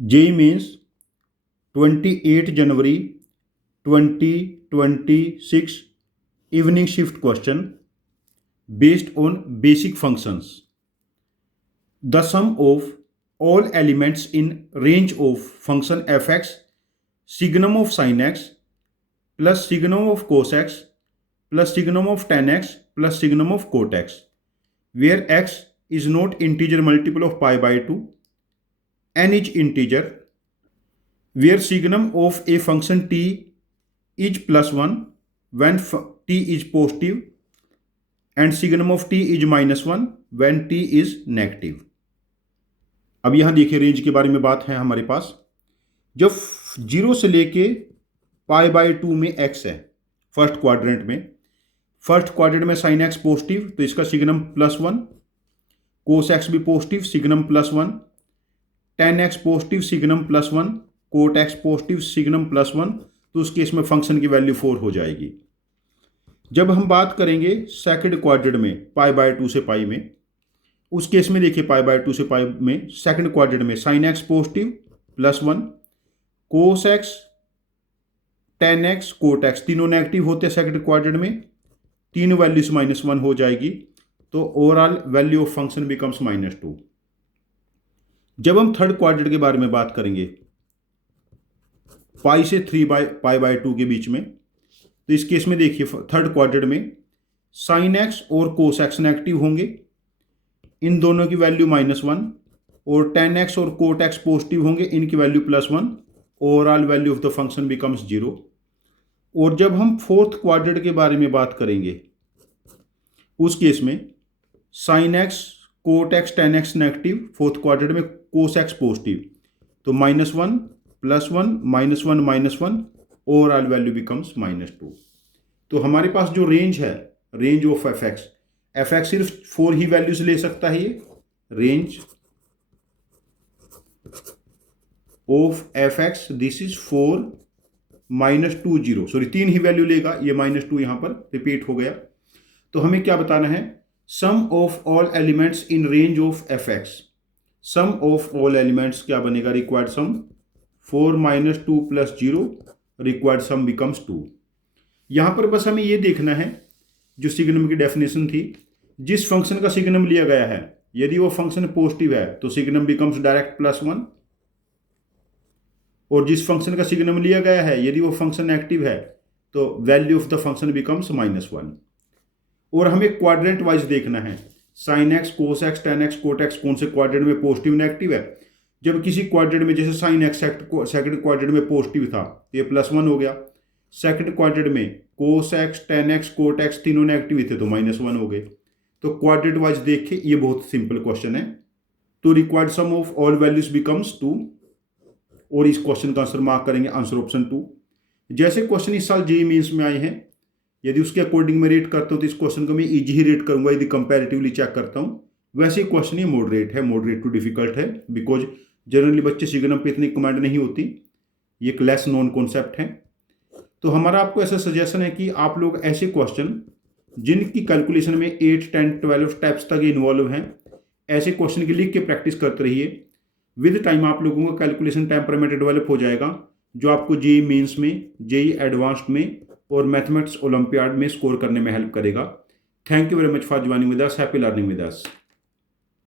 JEE means 28 January 2026 evening shift question based on basic functions. The sum of all elements in range of function fx signum of sin x plus signum of cos x plus signum of tan x plus signum of cot x, where x is not integer multiple of pi by 2, n is integer, where signum of a function t is plus 1 when t is positive and signum of t is minus 1 when t is negative. अब यहां देखिए range के बारे में बात है हमारे पास। जब 0 से लेके पाई बाय 2 में x है फर्स्ट क्वाड्रेंट में साइन x पॉजिटिव तो इसका सिग्नम प्लस 1, कोस x भी positive signum plus 1, tan x positive signum plus 1, cot x positive signum plus 1, तो उस केस में फंक्शन की वैल्यू 4 हो जाएगी। जब हम बात करेंगे सेकंड क्वाड्रेंट में पाई बाय 2 से पाई में, उस केस में देखिए पाई बाय 2 से पाई में सेकंड क्वाड्रेंट में sine x positive plus 1, cos x, tan x, cot x तीनों नेगेटिव होते हैं सेकंड क्वाड्रेंट में, तीनों वैल्यूज माइनस 1 हो जाएगी, तो overall value of function becomes -2। जब हम थर्ड क्वाड्रेंट के बारे में बात करेंगे पाई से पाई बाय 2 के बीच में, तो इस केस में देखिए थर्ड क्वाड्रेंट में साइन x और कोस x नेगेटिव होंगे, इन दोनों की वैल्यू -1, और टेन x और कोट x पॉजिटिव होंगे, इनकी value +1, overall value of the function becomes 0। और जब हम फोर्थ क्वाड्रेंट के बारे में बात करेंगे उस केस में sine x, cot x, tan x negative, fourth quadrant में कोस x पॉजिटिव, तो -1, +1, -1, -1, ओवरऑल वैल्यू बिकम्स -2। तो हमारे पास जो रेंज है, रेंज ऑफ एफ एक्स सिर्फ 4 ही वैल्यूज ले सकता है। ये range of F x this is 4 -2 0, sorry 3 he value लेगा, ये -2 यहां पर रिपीट हो गया। तो हमें क्या बताना है, sum of all elements in range of F X, sum of all elements क्या बनेगा, required sum 4 -2 + 0, required sum becomes 2। यहां पर बस हमें ये देखना है जो सिग्नम की डेफिनेशन थी, जिस फंक्शन का सिग्नम लिया गया है यदि वो फंक्शन पॉजिटिव है तो सिग्नम बिकम्स डायरेक्ट +1, और जिस फंक्शन का सिग्नम लिया गया है यदि वो फंक्शन नेगेटिव है तो value of the function becomes -1। और हमें क्वाड्रेंट वाइज देखना है, sine x, cos x, tan x, cot x कौन से क्वाड्रेंट में पॉजिटिव नेगेटिव है। जब किसी क्वाड्रेंट में जैसे साइन x सेकंड क्वाड्रेंट में पॉजिटिव था तो ये +1 हो गया, सेकंड क्वाड्रेंट में cos x, tan x, cot x तीनों नेगेटिव थे तो -1 हो गए। तो क्वाड्रेंट वाइज देख के ये बहुत सिंपल क्वेश्चन है। तो required sum of all values becomes 2, और इस क्वेश्चन का आंसर मार्क करेंगे आंसर ऑप्शन 2। जैसे क्वेश्चन इस साल जेईई मेंस में आए हैं, यदि उसके अकॉर्डिंग मैं रेट करता हूँ तो इस क्वेश्चन को मैं इजी ही रेट करूंगा यदि कंपैरेटिवली चेक करता हूँ। वैसे क्वेश्चन ये मॉडरेट है, मॉडरेट टू डिफिकल्ट है, बिकॉज जनरली बच्चे सिग्नम पे इतनी कमांड नहीं होती, ये एक लेस नोन कॉन्सेप्ट है। तो हमारा आपको ऐसा सजेशन है कि आप लोग ऐसे क्वेश्चन जिनकी कैलकुलेशन में 8, 10, 12 स्टेप्स तक इन्वॉल्व हैं, ऐसे क्वेश्चन की लिख के प्रैक्टिस करते रहिए। विद टाइम आप लोगों का कैलकुलेशन टेम्परामेंट डेवलप हो जाएगा, जो आपको जेईई मेंस में, जेईई एडवांस्ड में और मैथमेटिक्स ओलंपियाड में स्कोर करने में हेल्प करेगा। Thank you very much for joining with us, happy learning with us.